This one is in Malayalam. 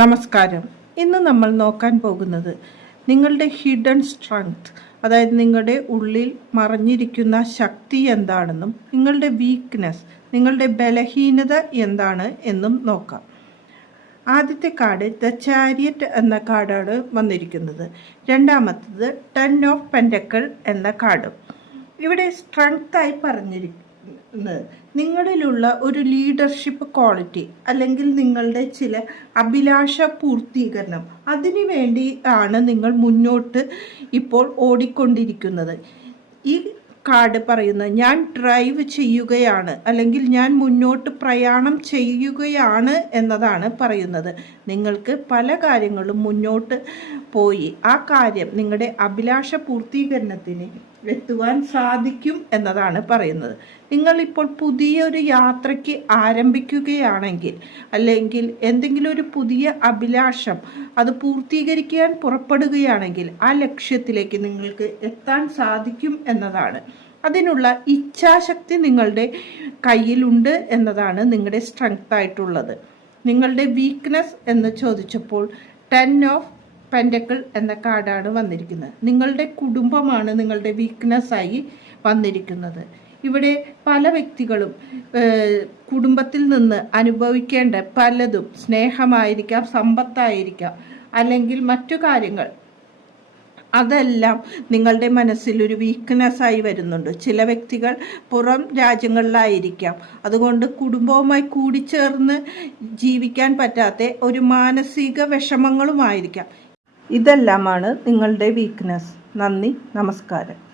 നമസ്കാരം. ഇന്ന് നമ്മൾ നോക്കാൻ പോകുന്നത് നിങ്ങളുടെ ഹിഡൻ സ്ട്രെങ്ത് അതായത് നിങ്ങളുടെ ഉള്ളിൽ മറഞ്ഞിരിക്കുന്ന ശക്തി എന്താണെന്നും നിങ്ങളുടെ വീക്ക്നെസ് നിങ്ങളുടെ ബലഹീനത എന്താണ് എന്നും നോക്കാം. ആദ്യത്തെ കാർഡ് ദ ചാരിയറ്റ് എന്ന കാർഡാണ് വന്നിരിക്കുന്നത്. രണ്ടാമത്തത് ടെൻ ഓഫ് പെൻഡക്കൾ എന്ന കാർഡും. ഇവിടെ സ്ട്രെങ്തായി പറഞ്ഞിരിക്കുന്നത് നിങ്ങളിലുള്ള ഒരു ലീഡർഷിപ്പ് ക്വാളിറ്റി അല്ലെങ്കിൽ നിങ്ങളുടെ ചില അഭിലാഷ പൂർത്തീകരണം അതിനു വേണ്ടി ആണ് നിങ്ങൾ മുന്നോട്ട് ഇപ്പോൾ ഓടിക്കൊണ്ടിരിക്കുന്നത്. ഈ കാർഡ് പറയുന്നത് ഞാൻ ഡ്രൈവ് ചെയ്യുകയാണ് അല്ലെങ്കിൽ ഞാൻ മുന്നോട്ട് പ്രയാണം ചെയ്യുകയാണ് എന്നതാണ് പറയുന്നത്. നിങ്ങൾക്ക് പല കാര്യങ്ങളും മുന്നോട്ട് പോയി. ആ കാര്യം നിങ്ങളുടെ അഭിലാഷ പൂർത്തീകരണത്തിന് എത്തുവാൻ സാധിക്കും എന്നതാണ് പറയുന്നത്. നിങ്ങളിപ്പോൾ പുതിയൊരു യാത്രയ്ക്ക് ആരംഭിക്കുകയാണെങ്കിൽ അല്ലെങ്കിൽ എന്തെങ്കിലും ഒരു പുതിയ അഭിലാഷം അത് പൂർത്തീകരിക്കാൻ പുറപ്പെടുകയാണെങ്കിൽ ആ ലക്ഷ്യത്തിലേക്ക് നിങ്ങൾക്ക് എത്താൻ സാധിക്കും എന്നതാണ്. അതിനുള്ള ഇച്ഛാശക്തി നിങ്ങളുടെ കയ്യിലുണ്ട് എന്നതാണ് നിങ്ങളുടെ സ്ട്രെങ്ത് ആയിട്ടുള്ളത്. നിങ്ങളുടെ വീക്ക്നെസ് എന്ന് ചോദിച്ചപ്പോൾ ടെൻ ഓഫ് പെൻഡക്കിൾ എന്ന കാർഡാണ് വന്നിരിക്കുന്നത്. നിങ്ങളുടെ കുടുംബമാണ് നിങ്ങളുടെ വീക്ക്നെസ്സായി വന്നിരിക്കുന്നത്. ഇവിടെ പല വ്യക്തികളും കുടുംബത്തിൽ നിന്ന് അനുഭവിക്കേണ്ട പലതും സ്നേഹമായിരിക്കാം സമ്പത്തായിരിക്കാം അല്ലെങ്കിൽ മറ്റു കാര്യങ്ങൾ. അതെല്ലാം നിങ്ങളുടെ മനസ്സിൽ ഒരു വീക്ക്നെസ്സായി വരുന്നുണ്ട്. ചില വ്യക്തികൾ പുറം രാജ്യങ്ങളിലായിരിക്കാം. അതുകൊണ്ട് കുടുംബവുമായി കൂടിച്ചേർന്ന് ജീവിക്കാൻ പറ്റാത്ത ഒരു മാനസിക വിഷമങ്ങളുമായിരിക്കാം. ഇതെല്ലാമാണ് നിങ്ങളുടെ വീക്ക്നെസ് നന്ദി നമസ്കാരം.